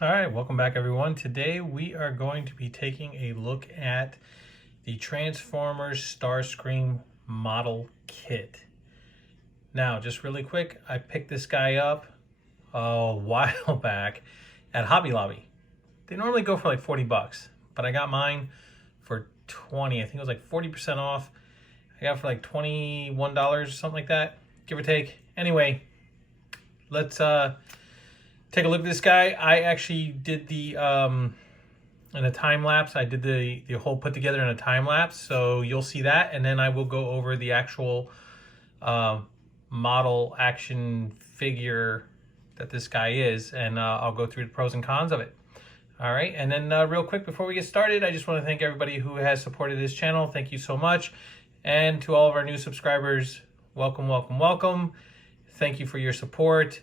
All right, welcome back everyone. Today we are going to be taking a look at the Transformers Starscream Model Kit. Now, just really quick, I picked this guy up a while back at Hobby Lobby. They normally go for like 40 bucks, but I got mine for 20. I think it was like 40% off. I got it for like $21, something like that, give or take. Anyway, let's take a look at this guy. I actually did the in a time lapse. I did the whole put together in a time lapse, so you'll see that, and then I will go over the actual uh, model action figure that this guy is, and I'll go through the pros and cons of it. All right, and then real quick before we get started, I just want to thank everybody who has supported this channel. Thank you so much, and to all of our new subscribers, welcome, welcome, welcome. Thank you for your support.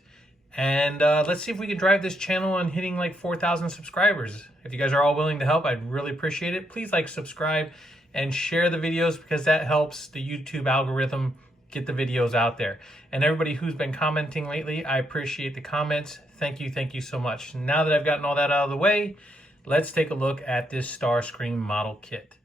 And let's see if we can drive this channel on hitting like 4,000 subscribers. If you guys are all willing to help, I'd really appreciate it. Please like, subscribe, and share the videos because that helps the YouTube algorithm get the videos out there. And everybody who's been commenting lately, I appreciate the comments. Thank you so much. Now that I've gotten all that out of the way, let's take a look at this Starscream model kit.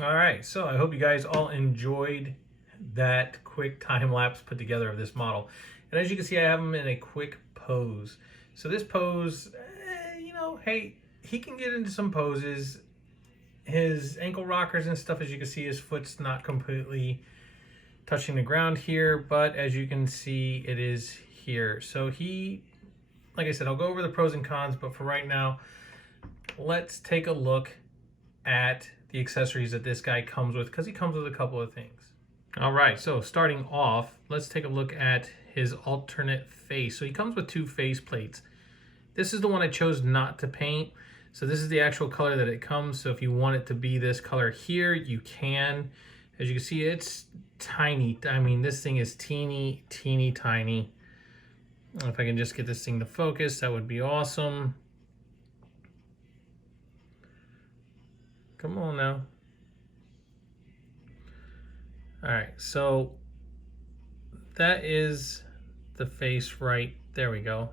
All right, so I hope you guys all enjoyed that quick time lapse put together of this model. And as you can see, I have him in a quick pose. So this pose, you know, hey, he can get into some poses. His ankle rockers and stuff, as you can see, his foot's not completely touching the ground here, but as you can see, it is here. So he, like I said, I'll go over the pros and cons, but for right now, let's take a look at the accessories that this guy comes with, because he comes with a couple of things. All right, so starting off, let's take a look at his alternate face. So he comes with two face plates. This is the one I chose not to paint. So this is the actual color that it comes. So if you want it to be this color here, you can. As you can see, it's tiny. I mean, this thing is teeny, teeny, tiny. If I can just get this thing to focus, that would be awesome. Come on now. All right, so that is the face right there. We go,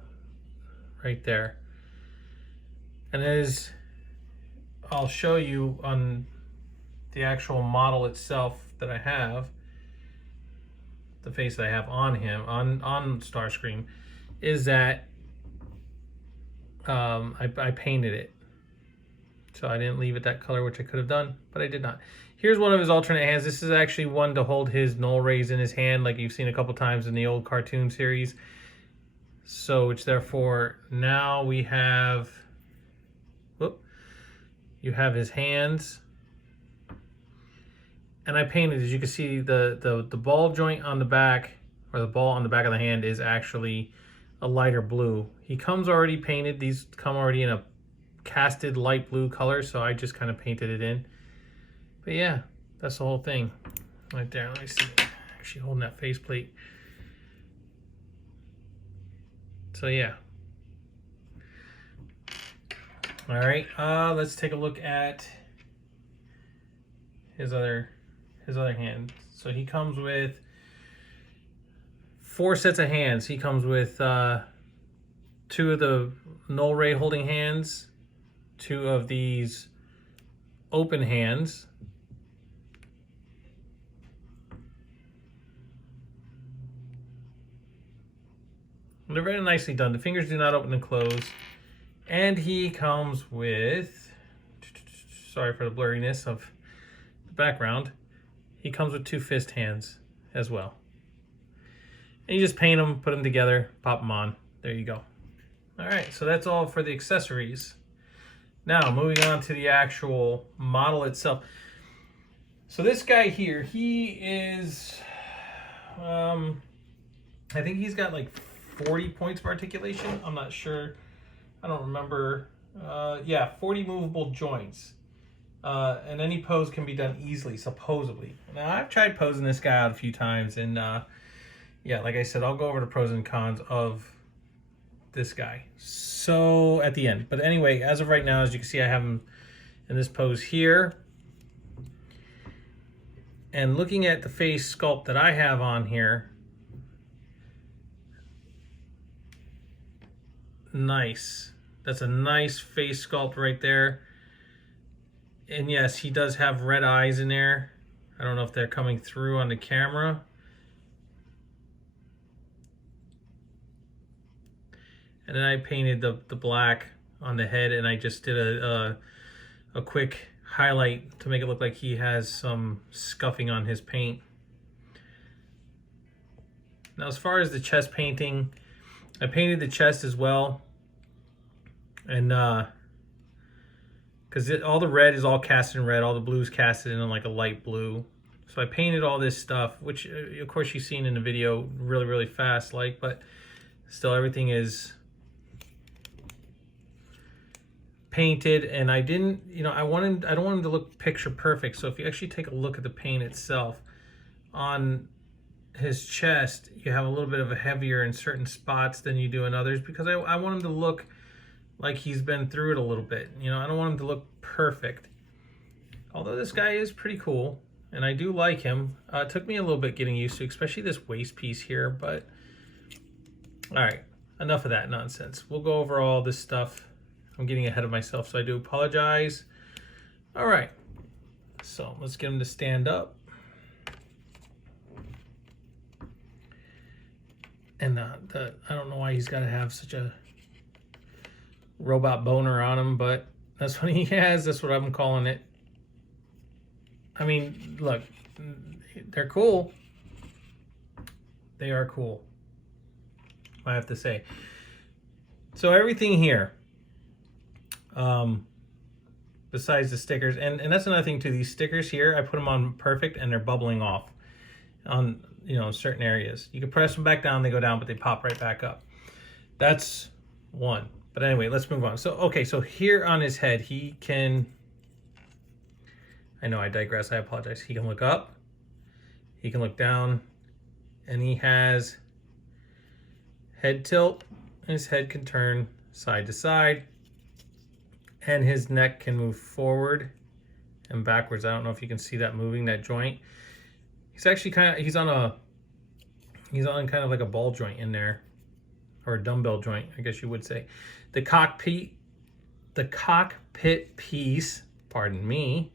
right there. And as I'll show you on the actual model itself that I have, the face that I have on him, on Starscream, is that I painted it. So I didn't leave it that color, which I could have done, but I did not. Here's one of his alternate hands. This is actually one to hold his null rays in his hand, like you've seen a couple times in the old cartoon series. So which therefore now we have, whoop, you have his hands. And I painted, as you can see, the ball joint on the back, or the ball on the back of the hand, is actually a lighter blue. He comes already painted. These come already in a casted light blue color, so I just kind of painted it in. But yeah, that's the whole thing right there. Let me see, actually holding that faceplate. So yeah. All right, let's take a look at his other hand. So he comes with 4 sets of hands. He comes with 2 of the null ray holding hands, 2 of these open hands, they're very nicely done. The fingers do not open and close. And he comes with, sorry for the blurriness of the background, he comes with 2 fist hands as well. And you just paint them, put them together, pop them on. There you go. All right, so that's all for the accessories. Now, moving on to the actual model itself. So this guy here, he is, I think he's got like 40 points of articulation. I'm not sure. I don't remember. Yeah, 40 movable joints. And any pose can be done easily, supposedly. Now, I've tried posing this guy out a few times, and yeah, like I said, I'll go over the pros and cons of this guy so at the end. But anyway, as of right now, as you can see, I have him in this pose here. And looking at the face sculpt that I have on here, nice. That's a nice face sculpt right there. And yes, he does have red eyes in there. I don't know if they're coming through on the camera. And then I painted the black on the head, and I just did a quick highlight to make it look like he has some scuffing on his paint. Now, as far as the chest painting, I painted the chest as well. And because all the red is all casted in red, all the blue is casted in like a light blue. So I painted all this stuff, which of course you've seen in the video really, really fast, like, but still everything is painted. And I didn't, you know, I don't want him to look picture perfect. So if you actually take a look at the paint itself, on his chest, you have a little bit of a heavier in certain spots than you do in others, because I want him to look like he's been through it a little bit. You know, I don't want him to look perfect. Although this guy is pretty cool, and I do like him. It took me a little bit getting used to, especially this waist piece here, but all right, enough of that nonsense. We'll go over all this stuff. I'm getting ahead of myself, so I do apologize. All right, So let's get him to stand up. And I don't know why he's got to have such a robot boner on him, but that's what he has. That's what I'm calling it. I mean, look, they're cool. They are cool, I have to say. So everything here, besides the stickers, and that's another thing too, these stickers here, I put them on perfect and they're bubbling off on, you know, certain areas. You can press them back down, they go down, but they pop right back up. That's one. But anyway, let's move on. So, okay, so here on his head, he can, I know I digress, I apologize. He can look up, he can look down, and he has head tilt. His head can turn side to side, and his neck can move forward and backwards. I don't know if you can see that moving, that joint. He's actually he's on kind of like a ball joint in there, or a dumbbell joint, I guess you would say. The cockpit piece, pardon me,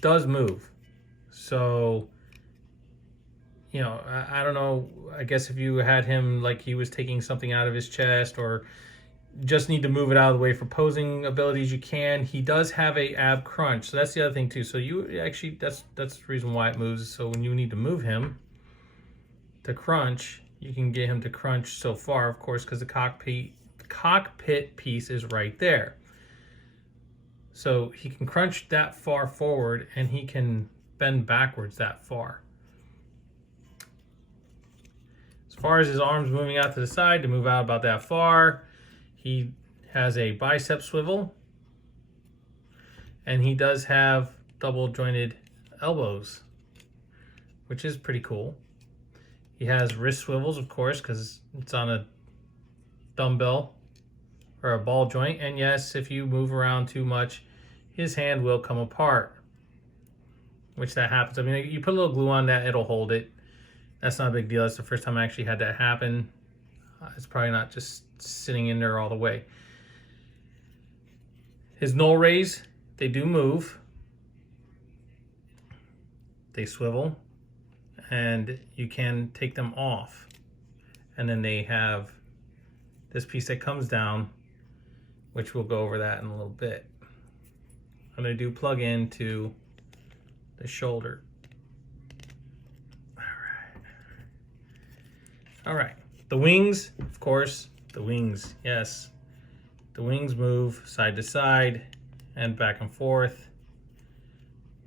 does move. So, you know, I don't know, I guess if you had him like he was taking something out of his chest, or just need to move it out of the way for posing abilities, you can. He does have a ab crunch, so that's the other thing too. So you actually, that's the reason why it moves. So when you need to move him to crunch, you can get him to crunch so far, of course, because the cockpit piece is right there. So he can crunch that far forward, and he can bend backwards that far. As far as his arms moving out to the side, to move out about that far. He has a bicep swivel, and he does have double jointed elbows, which is pretty cool. He has wrist swivels, of course, because it's on a dumbbell or a ball joint. And yes, if you move around too much, his hand will come apart, which that happens. I mean, you put a little glue on that, it'll hold it. That's not a big deal. That's the first time I actually had that happen. It's probably not just sitting in there all the way. His null rays, they do move. They swivel, and you can take them off. And then they have this piece that comes down, which we'll go over that in a little bit. And they do plug into the shoulder. All right. The wings, of course, the wings, yes. The wings move side to side and back and forth.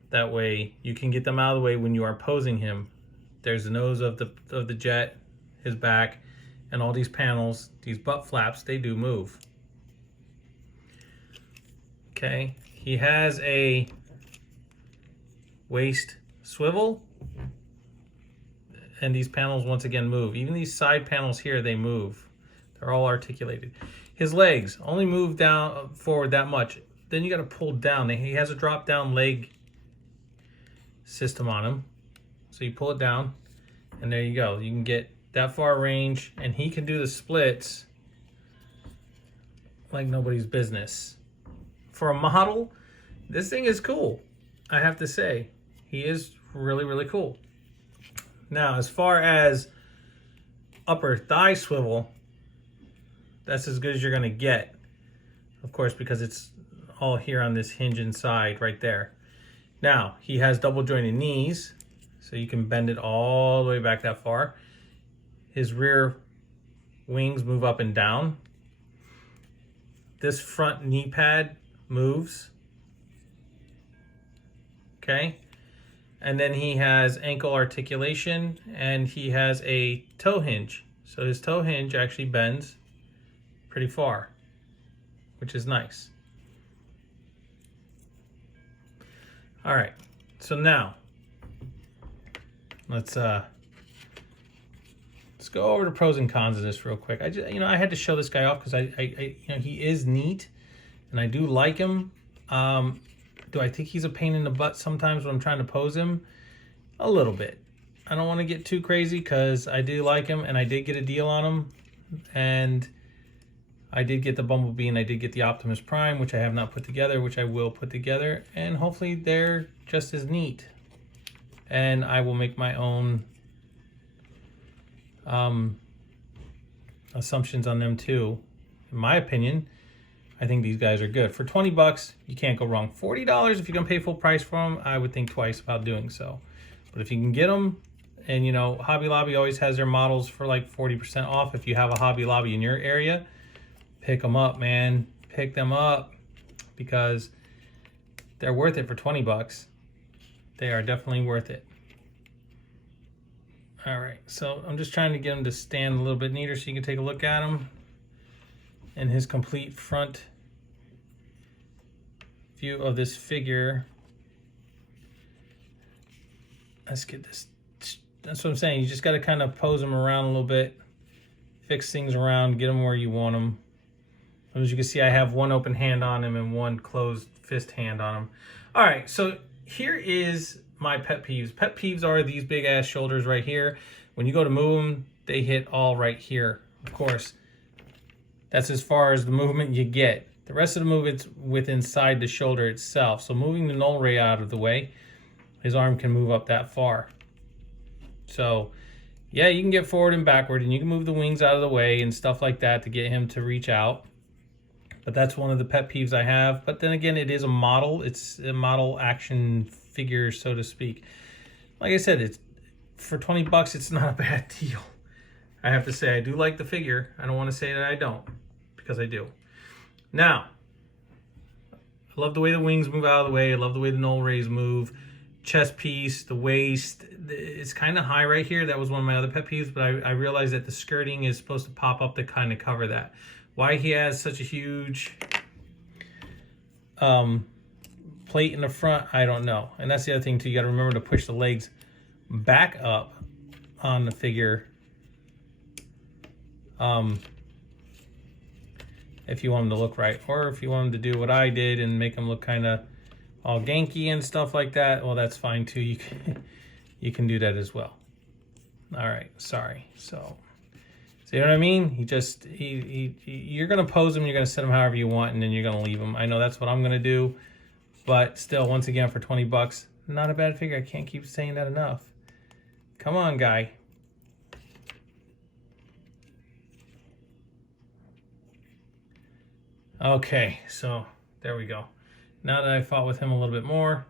That way you can get them out of the way when you are posing him. There's the nose of the jet, his back, and all these panels, these butt flaps, they do move. Okay, he has a waist swivel. And these panels once again move. Even these side panels here, they move. They're all articulated. His legs only move down forward that much. Then you got to pull down. He has a drop down leg system on him. So you pull it down, and there you go. You can get that far range, and he can do the splits like nobody's business. For a model, this thing is cool. I have to say, he is really, really cool. Now, as far as upper thigh swivel, that's as good as you're going to get, of course, because it's all here on this hinge inside right there. Now, he has double jointed knees, so you can bend it all the way back that far. His rear wings move up and down. This front knee pad moves. Okay. And then he has ankle articulation, and he has a toe hinge. So his toe hinge actually bends pretty far, which is nice. All right, so now let's go over the pros and cons of this real quick. I had to show this guy off because he is neat, and I do like him. Do I think he's a pain in the butt sometimes when I'm trying to pose him? A little bit. I don't want to get too crazy because I do like him, and I did get a deal on him. And I did get the Bumblebee and I did get the Optimus Prime, which I have not put together, which I will put together, and hopefully they're just as neat. And I will make my own assumptions on them too. In my opinion, I think these guys are good. For 20 bucks, you can't go wrong. $40, if you're gonna pay full price for them, I would think twice about doing so. But if you can get them, and you know, Hobby Lobby always has their models for like 40% off. If you have a Hobby Lobby in your area, pick them up, man. Pick them up because they're worth it for 20 bucks. They are definitely worth it. All right, so I'm just trying to get him to stand a little bit neater so you can take a look at him and his complete front view of this figure. Let's get this. That's what I'm saying. You just got to kind of pose them around a little bit, fix things around, get them where you want them. As you can see, I have one open hand on him and one closed fist hand on him. All right, so here is my pet peeves. Pet peeves are these big ass shoulders right here. When you go to move them, they hit all right here. Of course, that's as far as the movement you get. The rest of the movement's with inside the shoulder itself. So moving the null ray out of the way, his arm can move up that far. So yeah, you can get forward and backward and you can move the wings out of the way and stuff like that to get him to reach out. But that's one of the pet peeves I have. But then again, it is a model. It's a model action figure, so to speak. Like I said, it's for 20 bucks, it's not a bad deal. I have to say, I do like the figure. I don't want to say that I don't, because I do. Now, I love the way the wings move out of the way. I love the way the null rays move. Chest piece, the waist, it's kind of high right here. That was one of my other pet peeves, but I realized that the skirting is supposed to pop up to kind of cover that. Why he has such a huge plate in the front, I don't know. And that's the other thing too. You got to remember to push the legs back up on the figure if you want them to look right, or if you want them to do what I did and make them look kind of all ganky and stuff like that, well, that's fine too. You can do that as well. All right, sorry. So you know what I mean? You're gonna pose them, you're gonna set them however you want, and then you're gonna leave them. I know that's what I'm gonna do, but still, once again, for 20 bucks, not a bad figure. I can't keep saying that enough. Come on, guy. Okay, so there we go. Now that I fought with him a little bit more,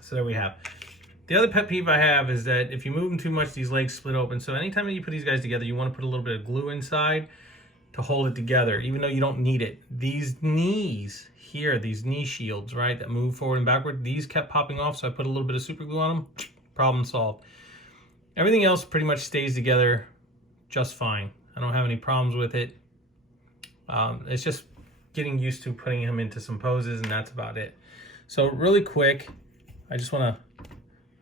so there we have. The other pet peeve I have is that if you move them too much, these legs split open. So anytime that you put these guys together, you want to put a little bit of glue inside to hold it together, even though you don't need it. These knees here, these knee shields, right, that move forward and backward, these kept popping off, so I put a little bit of super glue on them. Problem solved. Everything else pretty much stays together just fine. I don't have any problems with it. It's just getting used to putting him into some poses, and that's about it. So really quick, I just want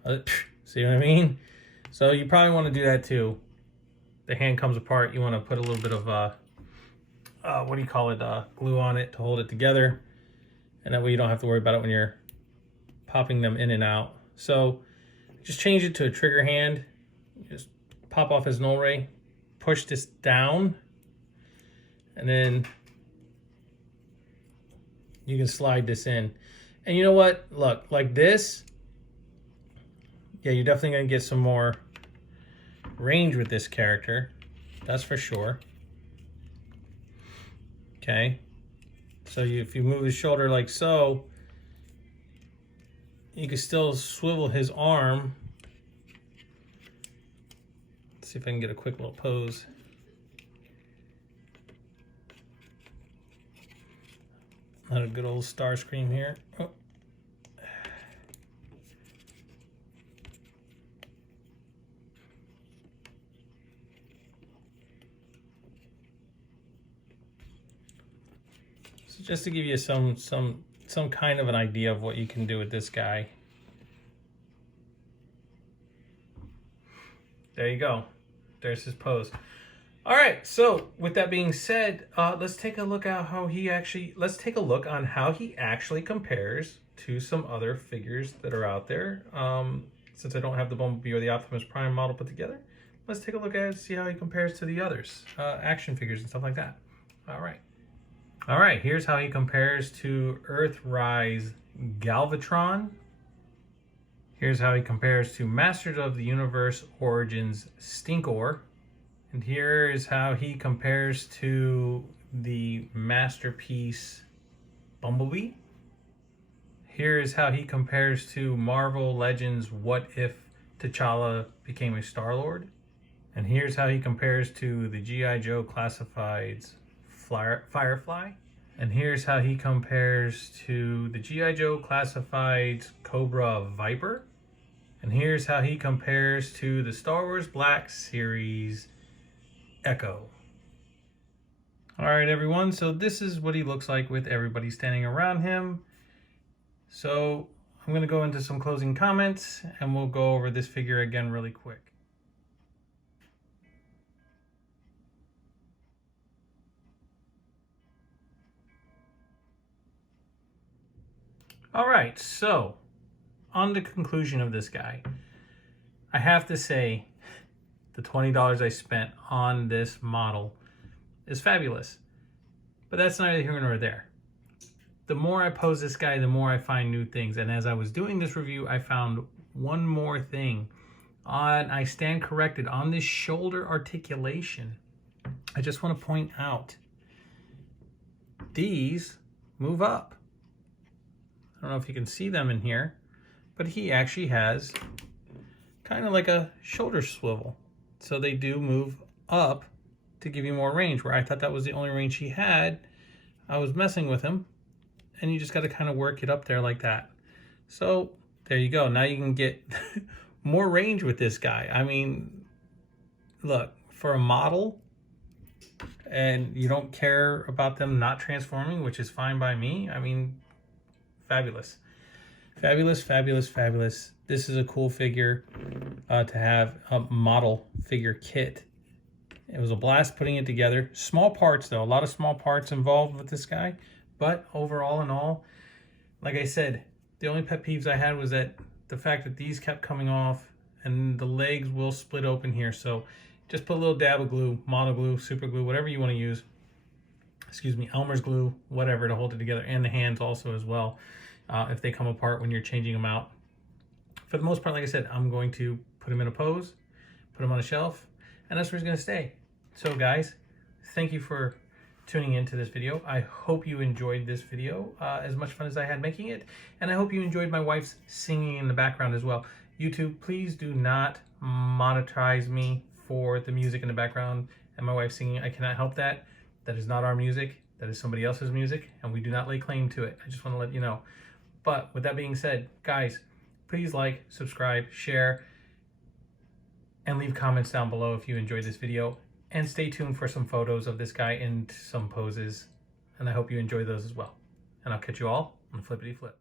to see what I mean? So you probably want to do that too. The hand comes apart. You want to put a little bit of what do you call it? Glue on it to hold it together, and that way you don't have to worry about it when you're popping them in and out. So just change it to a trigger hand. Just pop off his null ray, push this down, and then you can slide this in. And you know what? Look, like this, yeah, you're definitely going to get some more range with this character. That's for sure. Okay. So if you move his shoulder like so, you can still swivel his arm. Let's see if I can get a quick little pose. Not a good old Starscream here. Oh. So just to give you some kind of an idea of what you can do with this guy. There you go. There's his pose. All right, so with that being said, let's take a look at how he actually, let's take a look on how he actually compares to some other figures that are out there. Since I don't have the Bumblebee or the Optimus Prime model put together, let's take a look at it and see how he compares to the others, action figures and stuff like that. All right, here's how he compares to Earthrise Galvatron. Here's how he compares to Masters of the Universe Origins Stinkor. And here is how he compares to the Masterpiece Bumblebee. Here is how he compares to Marvel Legends What If T'Challa Became a Star-Lord. And here's how he compares to the G.I. Joe Classifieds Firefly. And here's how he compares to the G.I. Joe Classifieds Cobra Viper. And here's how he compares to the Star Wars Black Series Echo. All right, everyone, so this is what he looks like with everybody standing around him. So I'm going to go into some closing comments and we'll go over this figure again really quick. All right, so on the conclusion of this guy, I have to say the $20 I spent on this model is fabulous, but that's neither here nor there. The more I pose this guy, the more I find new things. And as I was doing this review, I found one more thing. I stand corrected on this shoulder articulation. I just want to point out these move up. I don't know if you can see them in here, but he actually has kind of like a shoulder swivel. So they do move up to give you more range, where I thought that was the only range he had. I was messing with him, and you just got to kind of work it up there like that. So there you go. Now you can get more range with this guy. I mean, look, for a model, and you don't care about them not transforming, which is fine by me. I mean, fabulous. Fabulous, fabulous, fabulous. This is a cool figure to have a model figure kit. It was a blast putting it together. Small parts though, a lot of small parts involved with this guy. But overall in all, like I said, the only pet peeves I had was that the fact that these kept coming off and the legs will split open here. So just put a little dab of glue, mono glue, super glue, whatever you want to use. Excuse me, Elmer's glue, whatever, to hold it together, and the hands also as well, if they come apart when you're changing them out. For the most part, like I said, I'm going to put them in a pose, put them on a shelf, and that's where he's going to stay. So guys, thank you for tuning into this video. I hope you enjoyed this video as much fun as I had making it, and I hope you enjoyed my wife's singing in the background as well. YouTube, please do not monetize me for the music in the background and my wife singing. I cannot help that. That is not our music. That is somebody else's music, and we do not lay claim to it. I just want to let you know. But with that being said, guys, please like, subscribe, share, and leave comments down below if you enjoyed this video. And stay tuned for some photos of this guy in some poses. And I hope you enjoy those as well. And I'll catch you all on the flippity flip.